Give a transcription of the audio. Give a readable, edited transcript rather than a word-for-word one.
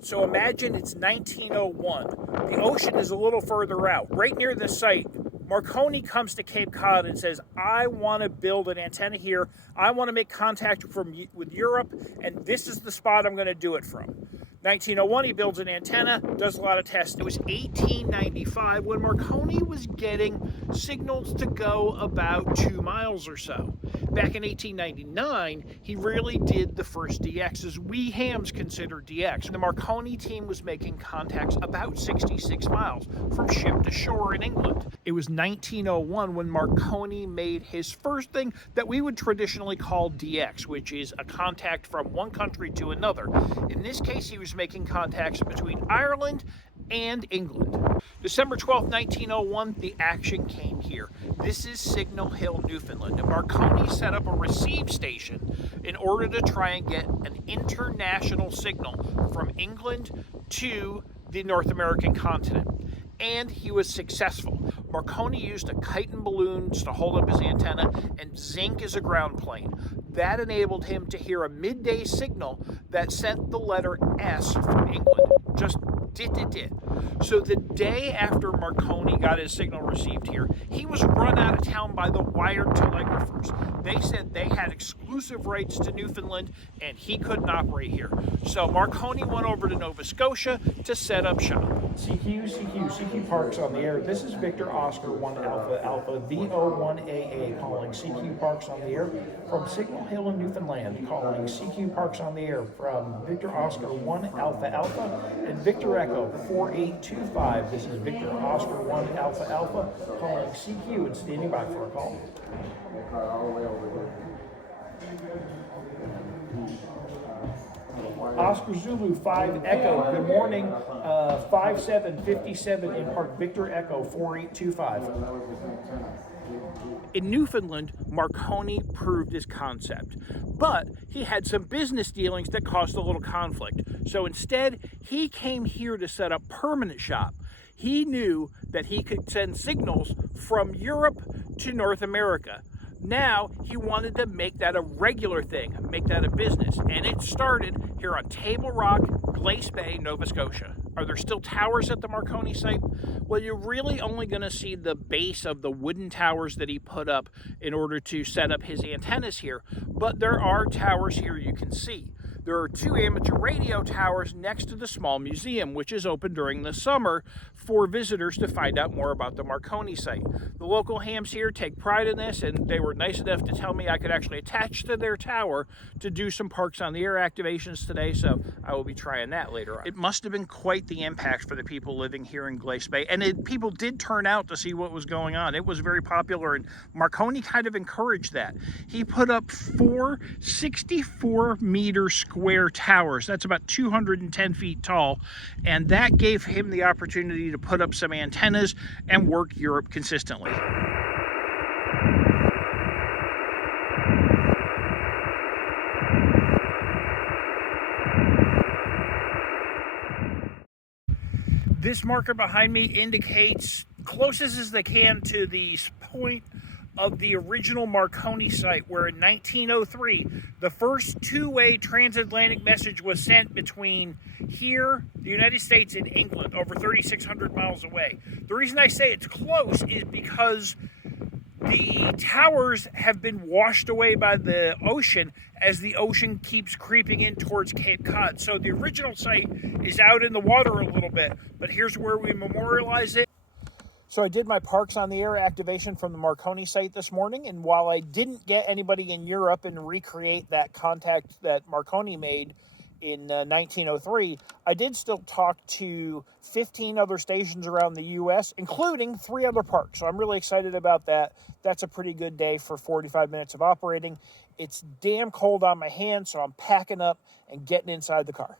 So imagine it's 1901. The ocean is a little further out. Right near the site, Marconi comes to Cape Cod and says, I want to build an antenna here. I want to make contact with Europe, and this is the spot I'm going to do it from. 1901, he builds an antenna, does a lot of tests. It was 1895 when Marconi was getting signals to go about 2 miles or so. Back in 1899, he really did the first DXs we hams consider DX. And the Marconi team was making contacts about 66 miles from ship to shore in England. It was 1901 when Marconi made his first thing that we would traditionally call DX, which is a contact from one country to another. In this case, he was making contacts between Ireland and England. December 12, 1901, the action came here. This is Signal Hill, Newfoundland, and Marconi set up a receive station in order to try and get an international signal from England to the North American continent. And he was successful. Marconi used a kite and balloons to hold up his antenna and zinc as a ground plane. That enabled him to hear a midday signal that sent the letter S from England. Just dit. So the day after Marconi got his signal received here, he was run out of town by the wired telegraphers. They said they had exclusive rights to Newfoundland and he couldn't operate here. So Marconi went over to Nova Scotia to set up shop. CQ Parks on the air. This is Victor Oscar 1 Alpha Alpha VO1AA calling CQ Parks on the air from Signal Hill in Newfoundland, calling CQ Parks on the air from Victor Oscar 1 Alpha Alpha and Victor Echo 4825. This is Victor Oscar 1 Alpha Alpha calling CQ and standing by for a call. Oscar Zulu 5 Echo, good morning, 5757 in Park Victor Echo 4825. In Newfoundland, Marconi proved his concept, but he had some business dealings that caused a little conflict. So instead, he came here to set up permanent shop. He knew that he could send signals from Europe to North America. Now, he wanted to make that a regular thing, make that a business. And it started here on Table Rock, Glace Bay, Nova Scotia. Are there still towers at the Marconi site? Well, you're really only going to see the base of the wooden towers that he put up in order to set up his antennas here. But there are towers here you can see. There are 2 amateur radio towers next to the small museum, which is open during the summer for visitors to find out more about the Marconi site. The local hams here take pride in this, and they were nice enough to tell me I could actually attach to their tower to do some Parks on the Air activations today, so I will be trying that later on. It must have been quite the impact for the people living here in Glace Bay, and people did turn out to see what was going on. It was very popular, and Marconi kind of encouraged that. He put up 4 64-meter square towers. That's about 210 feet tall, and that gave him the opportunity to put up some antennas and work Europe consistently. This marker behind me indicates closest as they can to the point of the original Marconi site, where in 1903 the first 2-way transatlantic message was sent between here, the United States, and England, over 3,600 miles away. The reason I say it's close is because the towers have been washed away by the ocean as the ocean keeps creeping in towards Cape Cod. So the original site is out in the water a little bit, but here's where we memorialize it. So I did my Parks on the Air activation from the Marconi site this morning, and while I didn't get anybody in Europe and recreate that contact that Marconi made in 1903, I did still talk to 15 other stations around the U.S., including 3 other parks. So I'm really excited about that. That's a pretty good day for 45 minutes of operating. It's damn cold on my hands, so I'm packing up and getting inside the car.